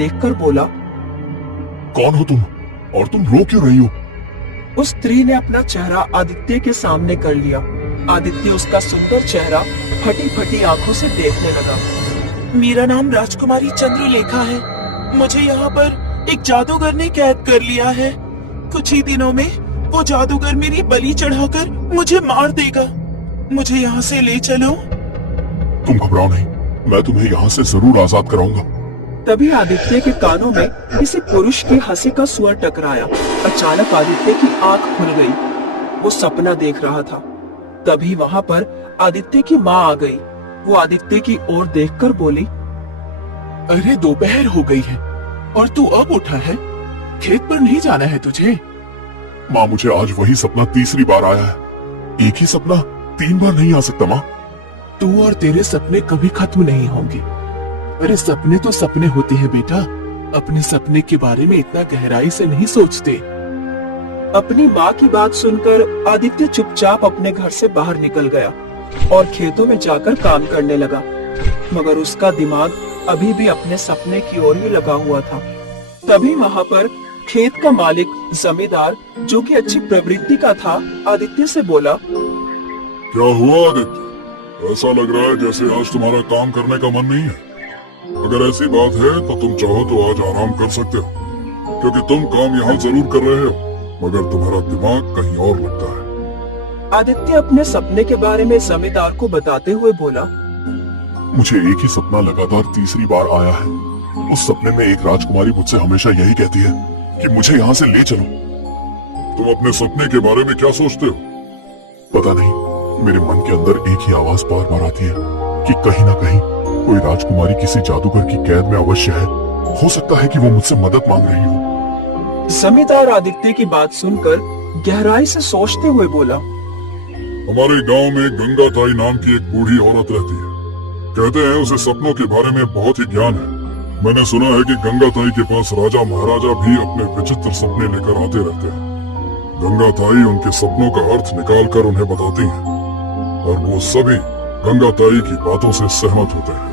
देखकर बोला, कौन हो तुम और तुम रो क्यों रही हो? उस स्त्री ने अपना चेहरा आदित्य के सामने कर लिया। आदित्य उसका सुंदर चेहरा फटी फटी आंखों से देखने लगा। मेरा नाम राजकुमारी चंद्रलेखा है। मुझे यहाँ पर एक जादूगर ने कैद कर लिया है। कुछ ही दिनों में वो जादूगर मेरी बलि चढ़ाकर मुझे मार देगा। मुझे यहाँ से ले चलो। तुम घबराओ नहीं, मैं तुम्हें यहाँ से जरूर आजाद कराऊंगा। तभी आदित्य के कानों में किसी पुरुष की हंसी का स्वर टकराया। अचानक आदित्य की आंख खुल गई। वो सपना देख रहा था। तभी वहाँ पर आदित्य की माँ आ गई। वो आदित्य की ओर देखकर बोली, अरे दोपहर हो गई है और तू अब उठा है। खेत पर नहीं जाना है तुझे? माँ, मुझे आज वही सपना तीसरी बार आया है। एक ही सपना 3 बार नहीं आ सकता माँ। तू और तेरे सपने कभी खत्म नहीं होंगे। अरे सपने तो सपने होते हैं बेटा। अपने सपने के बारे में इतना गहराई से नहीं सोचते। अपनी माँ की बात सुनकर आदित्य चुपचाप अपने घर से बाहर निकल गया और खेतों में जाकर काम करने लगा। मगर उसका दिमाग अभी भी अपने सपने की ओर ही लगा हुआ था। तभी वहाँ पर खेत का मालिक जमींदार, जो कि अच्छी प्रवृत्ति का था, आदित्य से बोला, क्या हुआ आदित्य? ऐसा लग रहा है जैसे आज तुम्हारा काम करने का मन नहीं है। अगर ऐसी बात है तो तुम चाहो तो आज आराम कर सकते हो, क्योंकि तुम काम यहाँ जरूर कर रहे हो, मगर तुम्हारा दिमाग कहीं और लगता है। आदित्य अपने सपने के बारे में जमींदार को बताते हुए बोला, मुझे एक ही सपना लगातार तीसरी बार आया है। उस सपने में एक राजकुमारी मुझसे हमेशा यही कहती है कि मुझे यहाँ से ले चलो। तुम अपने सपने के बारे में क्या सोचते हो? पता नहीं, मेरे मन के अंदर एक ही आवाज बार बार आती है कि कहीं ना कहीं कोई राजकुमारी किसी जादूगर की कैद में अवश्य है। हो सकता है कि वो मुझसे मदद मांग रही हो। जमींदार आदित्य की बात सुनकर गहराई से सोचते हुए बोला, हमारे गांव में गंगा ताई नाम की एक बूढ़ी औरत रहती है। कहते हैं उसे सपनों के बारे में बहुत ही ज्ञान है। मैंने सुना है कि गंगा ताई के पास राजा महाराजा भी अपने विचित्र सपने लेकर आते रहते हैं। गंगा ताई उनके सपनों का अर्थ निकाल कर उन्हें बताती हैं और वो सभी गंगा ताई की बातों से सहमत होते हैं।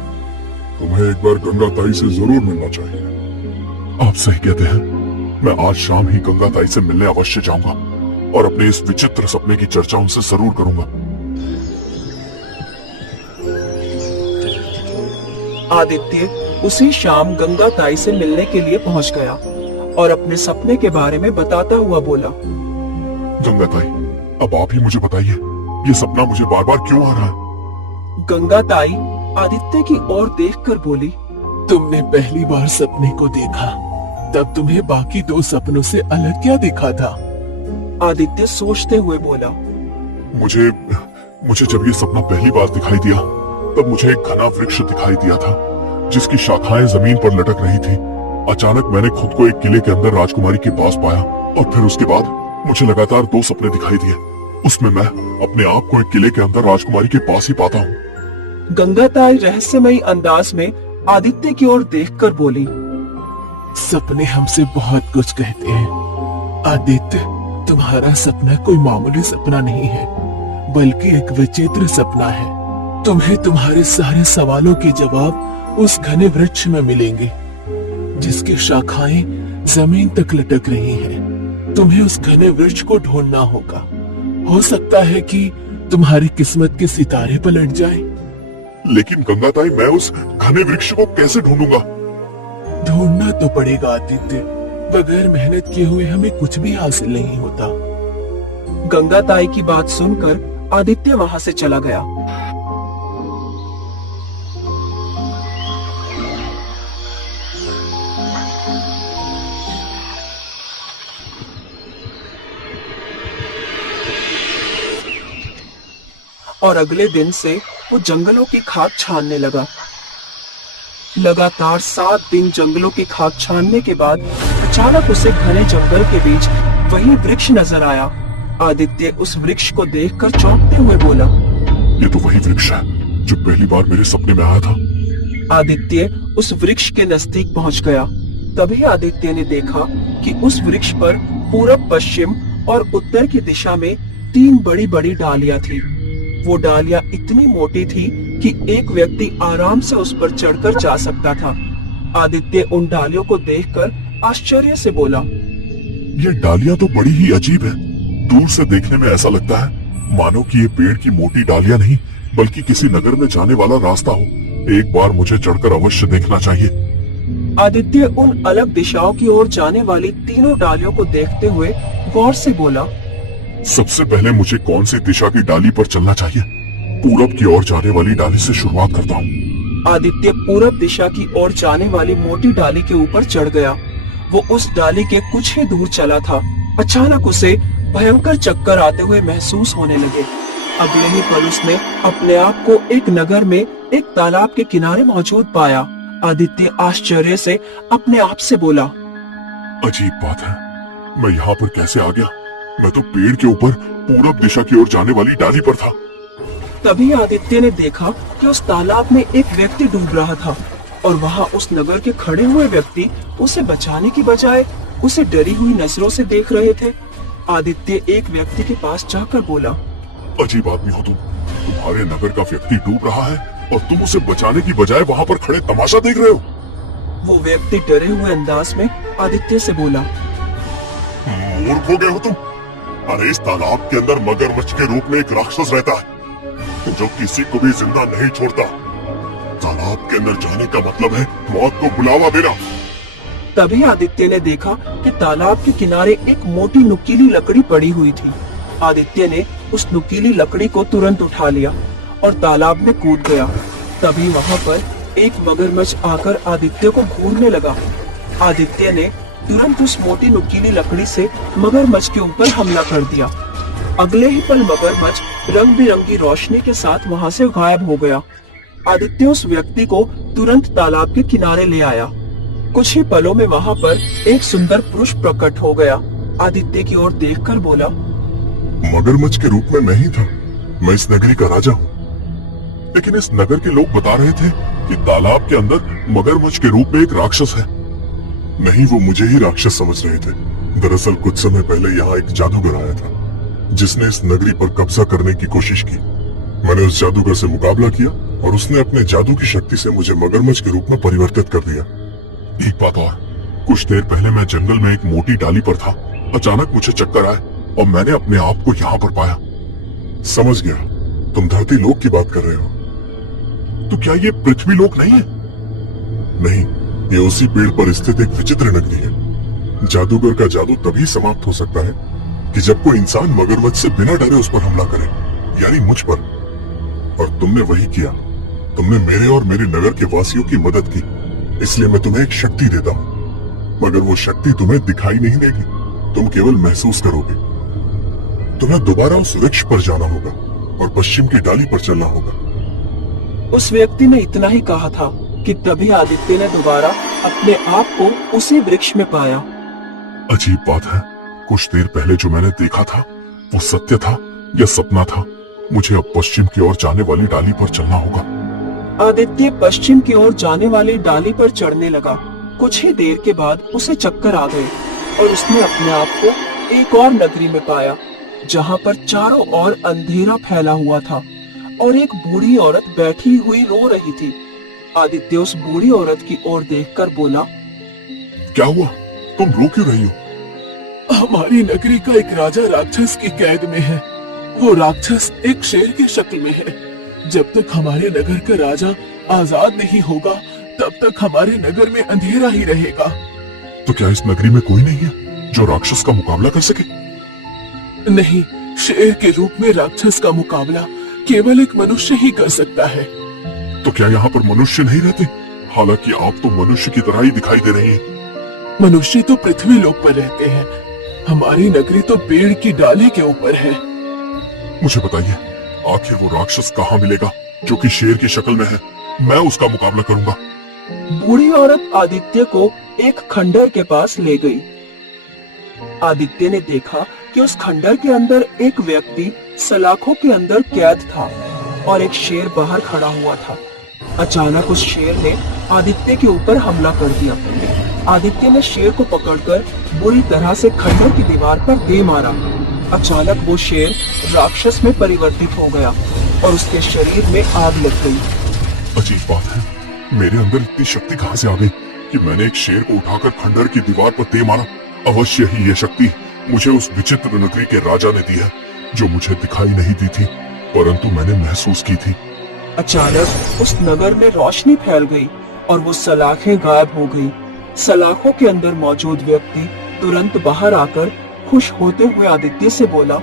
तुम्हें एक बार गंगा ताई से जरूर मिलना चाहिए। आप सही कहते हैं। मैं आज शाम ही गंगा ताई से मिलने अवश्य जाऊंगा और अपने इस विचित्र सपने की चर्चा उनसे जरूर करूंगा। आदित्य उसी शाम गंगा ताई से मिलने के लिए पहुंच गया और अपने सपने के बारे में बताता हुआ बोला, गंगा ताई, अब आप ही मुझे बताइए, ये सपना मुझे बार बार क्यों आ रहा है? गंगा ताई आदित्य की ओर देखकर बोली, तुमने पहली बार सपने को देखा, तब तुम्हें बाकी 2 सपनों से अलग क्या दिखा था? आदित्य सोचते हुए बोला, मुझे जब ये सपना पहली बार दिखाई दिया तब मुझे एक घना वृक्ष दिखाई दिया था जिसकी शाखाएं जमीन पर लटक रही थी। अचानक मैंने खुद को एक किले के अंदर राजकुमारी के पास पाया और फिर उसके बाद मुझे लगातार 2 सपने दिखाई दिए। उसमें मैं अपने आप को एक किले के अंदर राजकुमारी के पास ही पाता हूँ। गंगा ताई रहस्यमयी अंदाज में आदित्य की ओर देखकर बोली, सपने हमसे बहुत कुछ कहते हैं। आदित्य, तुम्हारा सपना कोई मामूली सपना नहीं है, बल्कि एक विचित्र सपना है। तुम्हें तुम्हारे सारे सवालों के जवाब उस घने वृक्ष में मिलेंगे जिसकी शाखाएं जमीन तक लटक रही हैं। तुम्हें उस घने वृक्ष को ढूंढना होगा। हो सकता है कि तुम्हारी किस्मत के सितारे पलट जाए। लेकिन गंगा ताई, मैं उस घने वृक्ष को कैसे ढूंढूंगा? ढूंढना तो पड़ेगा आदित्य। बगैर मेहनत किए हुए हमें कुछ भी हासिल नहीं होता। गंगा ताई की बात सुनकर आदित्य वहां से चला गया। और अगले दिन से वो जंगलों की खाक छानने लगा। लगातार 7 दिन जंगलों की खाक छानने के बाद अचानक उसे घने जंगल के बीच वही वृक्ष नजर आया। आदित्य उस वृक्ष को देखकर चौंकते हुए बोला, ये तो वही वृक्ष है जो पहली बार मेरे सपने में आया था। आदित्य उस वृक्ष के नजदीक पहुंच गया। तभी आदित्य ने देखा कि उस वृक्ष पर पूरब, पश्चिम और उत्तर की दिशा में 3 बड़ी बड़ी डालियां थी। वो डालियां इतनी मोटी थी कि एक व्यक्ति आराम से उस पर चढ़कर जा सकता था। आदित्य उन डालियों को देखकर आश्चर्य से बोला। ये डालियां तो बड़ी ही अजीब है। दूर से देखने में ऐसा लगता है मानो कि ये पेड़ की मोटी डालियां नहीं बल्कि किसी नगर में जाने वाला रास्ता हो। एक बार मुझे चढ़कर अवश्य देखना चाहिए। आदित्य उन अलग दिशाओं की ओर जाने वाली तीनों डालियों को देखते हुए गौर से बोला। सबसे पहले मुझे कौन सी दिशा की डाली पर चलना चाहिए? पूरब की ओर जाने वाली डाली से शुरुआत करता हूँ। आदित्य पूरब दिशा की ओर जाने वाली मोटी डाली के ऊपर चढ़ गया। वो उस डाली के कुछ ही दूर चला था। अचानक उसे भयंकर चक्कर आते हुए महसूस होने लगे। अगले ही पल उसने अपने आप को एक नगर में एक तालाब के किनारे मौजूद पाया। आदित्य आश्चर्य से अपने आप से बोला। अजीब बात है, मैं यहाँ पर कैसे आ गया? मैं तो पेड़ के ऊपर पूरब दिशा की ओर जाने वाली डाली पर था। तभी आदित्य ने देखा कि उस तालाब में एक व्यक्ति डूब रहा था और वहाँ उस नगर के खड़े हुए व्यक्ति उसे बचाने की बजाय उसे डरी हुई नजरों से देख रहे थे। आदित्य एक व्यक्ति के पास जाकर बोला। अजीब आदमी हो तुम। तुम्हारे नगर का व्यक्ति डूब रहा है और तुम उसे बचाने की बजाय वहाँ पर खड़े तमाशा देख रहे हो। वो व्यक्ति डरे हुए अंदाज में आदित्य से बोला। मूर्ख हो गए हो तुम। अरे इस तालाब के अंदर मगरमच्छ के रूप में एक राक्षस रहता है जो किसी को भी जिंदा नहीं छोड़ता। तालाब के अंदर जाने का मतलब है मौत को बुलावा देना। तभी आदित्य ने देखा कि तालाब के किनारे एक मोटी नुकीली लकड़ी पड़ी हुई थी। आदित्य ने उस नुकीली लकड़ी को तुरंत उठा लिया और तालाब में कूद गया। तभी वहाँ पर एक मगरमच्छ आकर आदित्य को घूरने लगा। आदित्य ने तुरंत उस मोटी नुकीली लकड़ी से मगरमच्छ के ऊपर हमला कर दिया। अगले ही पल मगरमच्छ रंग बिरंगी रोशनी के साथ वहाँ से गायब हो गया। आदित्य उस व्यक्ति को तुरंत तालाब के किनारे ले आया। कुछ ही पलों में वहाँ पर एक सुंदर पुरुष प्रकट हो गया। आदित्य की ओर देखकर बोला। मगरमच्छ के रूप में मैं ही था। मैं इस नगरी का राजा हूँ। लेकिन इस नगर के लोग बता रहे थे कि तालाब के अंदर मगरमच्छ के रूप में एक राक्षस है। नहीं, वो मुझे ही राक्षस समझ रहे थे। दरअसल कुछ समय पहले यहाँ एक जादूगर आया था जिसने इस नगरी पर कब्जा करने की कोशिश की। मैंने उस जादूगर से मुकाबला किया और उसने अपने जादू की शक्ति से मुझे मगरमच्छ के रूप में परिवर्तित कर दिया। एक बात और, कुछ देर पहले मैं जंगल में एक मोटी डाली पर था। अचानक मुझे चक्कर आए और मैंने अपने आप को यहाँ पर पाया। समझ गया, तुम धरती लोक की बात कर रहे हो। तो क्या ये पृथ्वी लोक नहीं है? नहीं, ये उसी पेड़ पर स्थित एक विचित्र नगरी है। जादूगर का जादू तभी समाप्त हो सकता है कि जब कोई इंसान मगरमच्छ से बिना डरे उस पर हमला करे, यानी मुझ पर। और तुमने वही किया। तुमने मेरे और मेरे नगर के वासियों की मदद की, इसलिए मैं तुम्हें एक शक्ति देता हूँ। मगर वो शक्ति तुम्हें दिखाई नहीं देगी, तुम केवल महसूस करोगे। तुम्हें दोबारा उस वृक्ष पर जाना होगा और पश्चिम की डाली पर चलना होगा। उस व्यक्ति ने इतना ही कहा था कि तभी आदित्य ने दोबारा अपने आप को उसी वृक्ष में पाया। अजीब बात है, कुछ देर पहले जो मैंने देखा था वो सत्य था या सपना था? मुझे अब पश्चिम की ओर जाने वाली डाली पर चलना होगा। आदित्य पश्चिम की ओर जाने वाली डाली पर चढ़ने लगा। कुछ ही देर के बाद उसे चक्कर आ गए और उसने अपने आप को एक और नगरी में पाया जहाँ पर चारों ओर अंधेरा फैला हुआ था और एक बूढ़ी औरत बैठी हुई रो रही थी। आदित्य उस बूढ़ी औरत की ओर देखकर बोला। क्या हुआ? तुम रो क्यों रही हो? हमारी नगरी का एक राजा राक्षस की कैद में है। वो राक्षस एक शेर की शक्ल में है। जब तक हमारे नगर का राजा आजाद नहीं होगा तब तक हमारे नगर में अंधेरा ही रहेगा। तो क्या इस नगरी में कोई नहीं है जो राक्षस का मुकाबला कर सके? नहीं, शेर के रूप में राक्षस का मुकाबला केवल एक मनुष्य ही कर सकता है। तो क्या यहाँ पर मनुष्य नहीं रहते? हालांकि आप तो मनुष्य की तरह ही दिखाई दे रही हैं। मनुष्य तो पृथ्वी लोक पर रहते हैं, हमारी नगरी तो पेड़ की डाली के ऊपर है। मुझे बताइए, आखिर वो राक्षस कहाँ मिलेगा जो कि शेर की शक्ल में है? मैं उसका मुकाबला करूंगा। बूढ़ी औरत आदित्य को एक खंडर के पास ले गई। आदित्य ने देखा कि उस खंडर के अंदर एक व्यक्ति सलाखों के अंदर कैद था और एक शेर बाहर खड़ा हुआ था। अचानक उस शेर ने आदित्य के ऊपर हमला कर दिया। आदित्य ने शेर को पकड़कर बुरी तरह से खंडर की दीवार पर दे मारा। अचानक वो शेर राक्षस में परिवर्तित हो गया और उसके शरीर में आग लग गई। अजीब बात है, मेरे अंदर इतनी शक्ति कहाँ से आ गई? कि मैंने एक शेर को उठाकर खंडर की दीवार पर दे मारा। अवश्य ही ये शक्ति मुझे उस विचित्र नगरी के राजा ने दी है, जो मुझे दिखाई नहीं दी थी, परंतु मैंने महसूस की थी। अचानक उस नगर में रोशनी फैल गई और वो सलाखें गायब हो गई। सलाखों के अंदर मौजूद व्यक्ति तुरंत बाहर आकर खुश होते हुए आदित्य से बोला,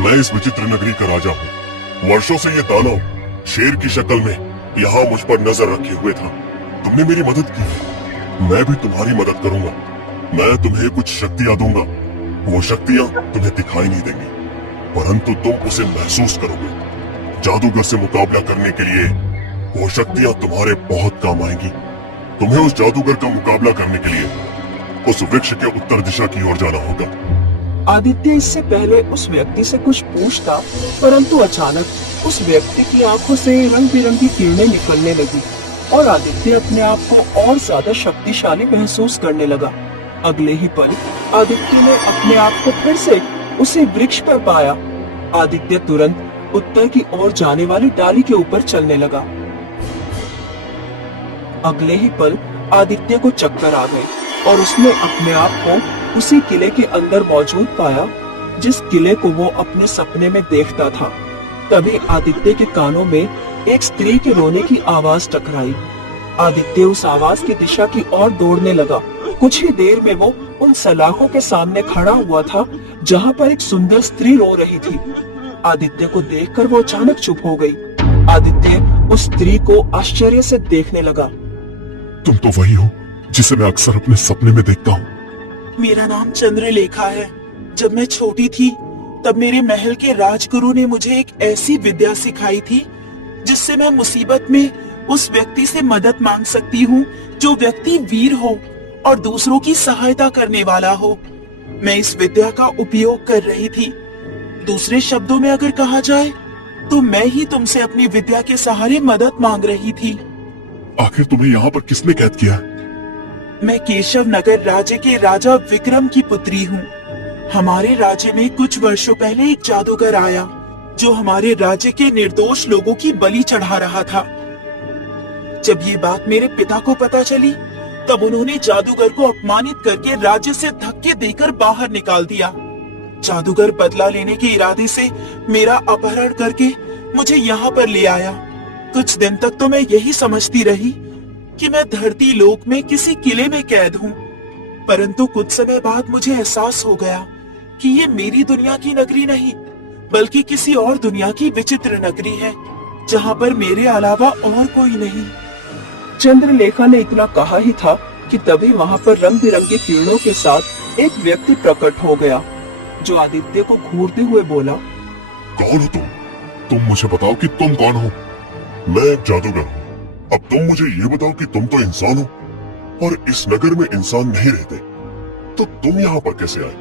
मैं इस विचित्र नगरी का राजा हूँ। वर्षों से ये दानव शेर की शक्ल में यहाँ मुझ पर नजर रखे हुए था। तुमने मेरी मदद की, मैं भी तुम्हारी मदद करूंगा। मैं तुम्हें कुछ शक्तियाँ दूंगा। वो शक्तियाँ तुम्हें दिखाई नहीं देंगी, परंतु तुम उसे महसूस करोगे। जादूगर से मुकाबला करने के लिए वो शक्तियाँ तुम्हारे बहुत काम आएंगी। तुम्हें उस जादूगर का मुकाबला करने के लिए उस वृक्ष के उत्तर दिशा की ओर जाना होगा। आदित्य इससे पहले उस व्यक्ति से कुछ पूछता, परंतु अचानक उस व्यक्ति की आंखों से रंग बिरंगी किरणें निकलने लगी और आदित्य अपने आप को और ज्यादा शक्तिशाली महसूस करने लगा। अगले ही पल आदित्य ने अपने आप को फिर से उसी वृक्ष पर पाया। आदित्य तुरंत उत्तर की ओर जाने वाली डाली के ऊपर चलने लगा। अगले ही पल आदित्य को चक्कर आ गए और उसने अपने आप को उसी किले के अंदर मौजूद पाया जिस किले को वो अपने सपने में देखता था। तभी आदित्य के कानों में एक स्त्री के रोने की आवाज टकराई। आदित्य उस आवाज की दिशा की ओर दौड़ने लगा। कुछ ही देर में वो उन सलाखों के सामने खड़ा हुआ था जहाँ पर एक सुंदर स्त्री रो रही थी। आदित्य को देखकर वो अचानक चुप हो गई। आदित्य उस स्त्री को आश्चर्य से देखने लगा। तुम तो वही हो जिसे मैं अक्सर अपने सपने में देखता हूँ। मेरा नाम चंद्रलेखा है। जब मैं छोटी थी तब मेरे महल के राजगुरु ने मुझे एक ऐसी विद्या सिखाई थी जिससे मैं मुसीबत में उस व्यक्ति से मदद मांग सकती हूँ जो व्यक्ति वीर हो और दूसरों की सहायता करने वाला हो। मैं इस विद्या का उपयोग कर रही थी। दूसरे शब्दों में अगर कहा जाए तो मैं ही तुमसे अपनी विद्या के सहारे मदद मांग रही थी। आखिर तुम्हें यहाँ पर किसने कैद किया? मैं केशव नगर राज्य के राजा विक्रम की पुत्री हूँ। हमारे राज्य में कुछ वर्षों पहले एक जादूगर आया जो हमारे राज्य के निर्दोष लोगों की बलि चढ़ा रहा था। जब ये बात मेरे पिता को पता चली तब उन्होंने जादूगर को अपमानित करके राज्य से धक्के देकर बाहर निकाल दिया। जादूगर बदला लेने के इरादे से मेरा अपहरण करके मुझे यहाँ पर ले आया। कुछ दिन तक तो मैं यही समझती रही कि मैं धरती लोक में किसी किले में कैद हूँ, परंतु कुछ समय बाद मुझे एहसास हो गया कि ये मेरी दुनिया की नगरी नहीं बल्कि किसी और दुनिया की विचित्र नगरी है जहाँ पर मेरे अलावा और कोई नहीं। चंद्रलेखा ने इतना कहा ही था कि तभी वहाँ पर रंग बिरंगी किरणों के साथ एक व्यक्ति प्रकट हो गया जो आदित्य को घूरते हुए बोला, कौन हो तुम? तुम मुझे बताओ कि तुम कौन हो? मैं एक जादूगर हूँ। अब तुम मुझे ये बताओ कि तुम तो इंसान हो और इस नगर में इंसान नहीं रहते, तो तुम यहाँ पर कैसे आए?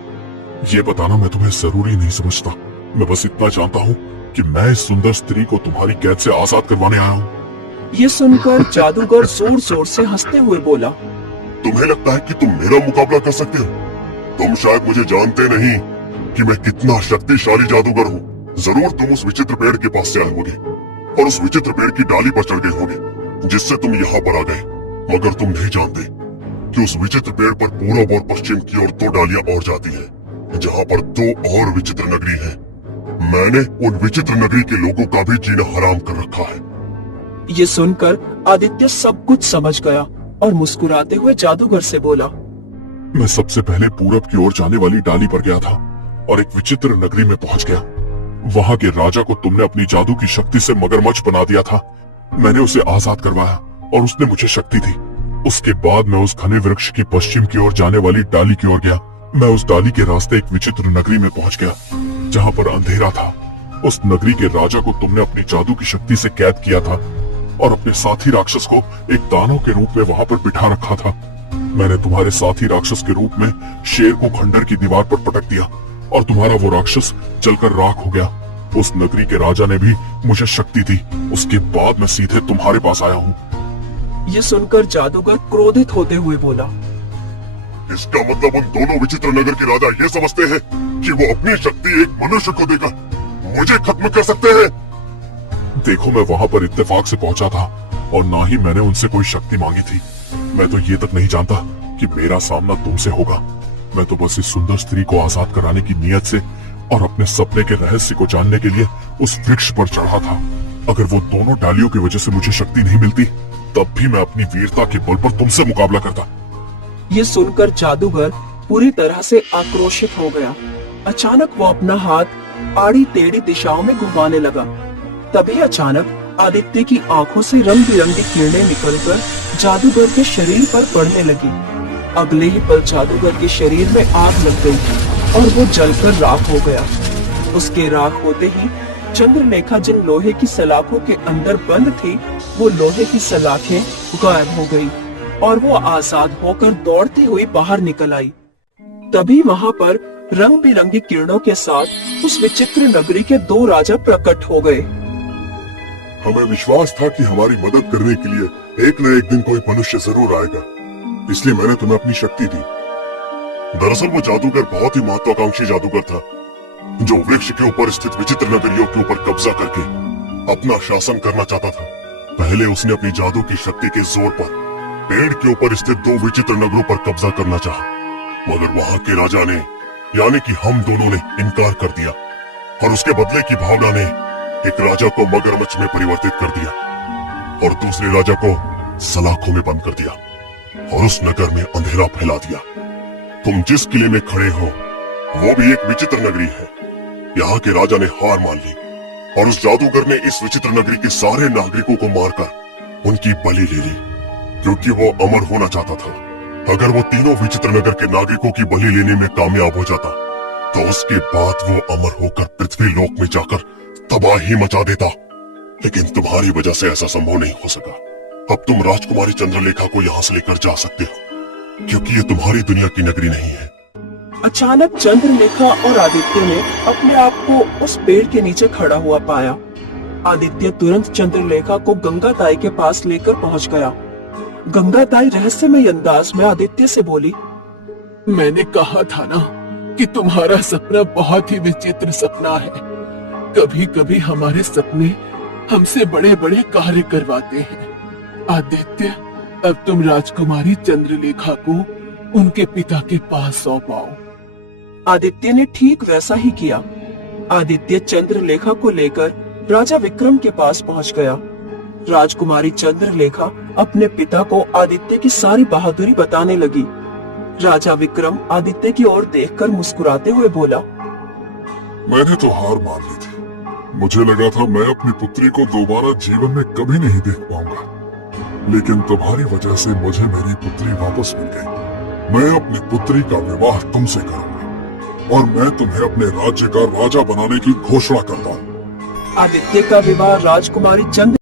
ये बताना मैं तुम्हें जरूरी नहीं समझता। मैं बस इतना जानता हूँ कि मैं इस सुंदर स्त्री को तुम्हारी कैद से आजाद करवाने आया हूँ। ये सुनकर जादूगर जोर जोर से हंसते हुए बोला, तुम्हें लगता है कि तुम मेरा मुकाबला कर सकते हो? तुम शायद मुझे जानते नहीं कि मैं कितना शक्तिशाली जादूगर हूँ। जरूर तुम उस विचित्र पेड़ के पास से आए होगे और उस विचित्र पेड़ की डाली पर चढ़ गए होगे जिससे तुम यहाँ पर आ गए, मगर तुम नहीं जानते कि उस विचित्र पेड़ पर पूरब और पश्चिम की ओर 2 डालियां और जाती हैं, जहाँ पर 2 और विचित्र नगरी है। मैंने उन विचित्र नगरी के लोगों का भी जीना हराम कर रखा है। ये सुनकर आदित्य सब कुछ समझ गया और मुस्कुराते हुए जादूगर से बोला, मैं सबसे पहले पूरब की ओर जाने वाली डाली पर गया था और एक विचित्र नगरी में पहुंच गया। वहां के राजा को तुमने अपनी जादू की शक्ति से मगरमच्छ बना दिया था। मैंने उसे आजाद करवाया और उसने मुझे शक्ति दी। उसके बाद मैं उस घने वृक्ष की पश्चिम की ओर जाने वाली डाली की ओर गया। मैं उस डाली के रास्ते एक विचित्र नगरी में पहुंच गया जहाँ पर अंधेरा था। उस नगरी के राजा को तुमने अपनी जादू की शक्ति से कैद किया था और अपने साथी राक्षस को एक दानव के रूप में वहां पर बिठा रखा था। मैंने तुम्हारे साथी राक्षस के रूप में शेर को खंडर की दीवार पर पटक दिया और तुम्हारा वो राक्षस जलकर राख हो गया। उस नगरी के राजा ने भी मुझे शक्ति दी। उसके बाद मैं सीधे तुम्हारे पास आया हूँ। ये सुनकर जादूगर क्रोधित होते हुए बोला, इसका मतलब उन दोनों विचित्र नगर के राजा ये समझते हैं कि वो अपनी शक्ति एक मनुष्य को देकर मुझे खत्म कर सकते हैं। देखो, मैं वहां पर इत्तेफाक से पहुंचा था और ना ही मैंने उनसे कोई शक्ति मांगी थी। मैं तो ये तक नहीं जानता कि मेरा सामना तुमसे होगा। मैं तो बस इस सुंदर स्त्री को आजाद कराने की नीयत से और अपने सपने के रहस्य को जानने के लिए उस वृक्ष पर चढ़ा था। अगर वो दोनों डालियों की वजह से मुझे शक्ति नहीं मिलती, तब भी मैं अपनी वीरता के बल पर तुमसे मुकाबला करता। ये सुनकर जादूगर पूरी तरह से आक्रोशित हो गया। अचानक वो अपना हाथ आड़ी टेढ़ी दिशाओं में घुमाने लगा। तभी अचानक आदित्य की आंखों से रंग बिरंगी किरणें निकलकर जादूगर के शरीर पर पड़ने लगी। अगले ही पल जादूगर के शरीर में आग लग गई और वो जलकर राख हो गया। उसके राख होते ही चंद्रलेखा जिन लोहे की सलाखों के अंदर बंद थी, वो लोहे की सलाखें गायब हो गई और वो आजाद होकर दौड़ती हुई बाहर निकल आई। तभी वहां पर रंग बिरंगी किरणों के साथ उस विचित्र नगरी के दो राजा प्रकट हो गए। हमें विश्वास था कि हमारी मदद करने के लिए एक न एक दिन कोई मनुष्य जरूर आएगा, इसलिए मैंने तुम्हें अपनी शक्ति दी। दरअसल वो जादूगर बहुत ही महत्वाकांक्षी जादूगर था, जो वृक्ष के ऊपर स्थित विचित्र नगरियों के ऊपर कब्जा करके अपना शासन करना चाहता था। पहले उसने अपनी जादू की शक्ति के जोर पर पेड़ के ऊपर स्थित दो विचित्र नगरों पर कब्जा करना चाहा, मगर वहां के राजा ने, यानी कि हम दोनों ने इनकार कर दिया और उसके बदले की भावना ने एक राजा को मगरमच्छ में परिवर्तित कर दिया और दूसरे राजा को सलाखों में बंद कर दिया और उस नगर में अंधेरा फैला दिया। तुम जिस किले में खड़े हो वो भी एक विचित्र नगरी है। यहाँ के राजा ने हार मान ली और उस जादूगर ने इस विचित्र नगरी के सारे नागरिकों को मारकर उनकी बलि ले ली, क्योंकि वो अमर होना चाहता था। अगर वो तीनों विचित्र नगर के नागरिकों की बलि लेने में कामयाब हो जाता, तो उसके बाद वो अमर होकर पृथ्वी लोक में जाकर तबाही मचा देता। लेकिन तुम्हारी वजह से ऐसा संभव नहीं हो सका। अब तुम राजकुमारी चंद्रलेखा को यहाँ से लेकर जा सकते हो, क्योंकि ये तुम्हारी दुनिया की नगरी नहीं है। अचानक चंद्रलेखा और आदित्य ने अपने आप को उस पेड़ के नीचे खड़ा हुआ पाया। आदित्य तुरंत चंद्रलेखा को गंगाताई के पास लेकर पहुंच गया। गंगाताई रहस्यमय अंदाज में आदित्य से बोली, मैंने कहा था ना कि तुम्हारा सपना बहुत ही विचित्र सपना है। कभी कभी हमारे सपने हमसे बड़े बड़े कार्य करवाते हैं। आदित्य, अब तुम राजकुमारी चंद्रलेखा को उनके पिता के पास सौंपाओ। आदित्य ने ठीक वैसा ही किया। आदित्य चंद्रलेखा को लेकर राजा विक्रम के पास पहुंच गया। राजकुमारी चंद्रलेखा अपने पिता को आदित्य की सारी बहादुरी बताने लगी। राजा विक्रम आदित्य की ओर देखकर मुस्कुराते हुए बोला, मैंने तो हार मान ली थी। मुझे लगा था मैं अपनी पुत्री को दोबारा जीवन में कभी नहीं देख पाऊंगा, लेकिन तुम्हारी वजह से मुझे मेरी पुत्री वापस मिल गई। मैं अपनी पुत्री का विवाह तुमसे करूंगा और मैं तुम्हें अपने राज्य का राजा बनाने की घोषणा करता हूँ। आदित्य का विवाह राजकुमारी चंद्र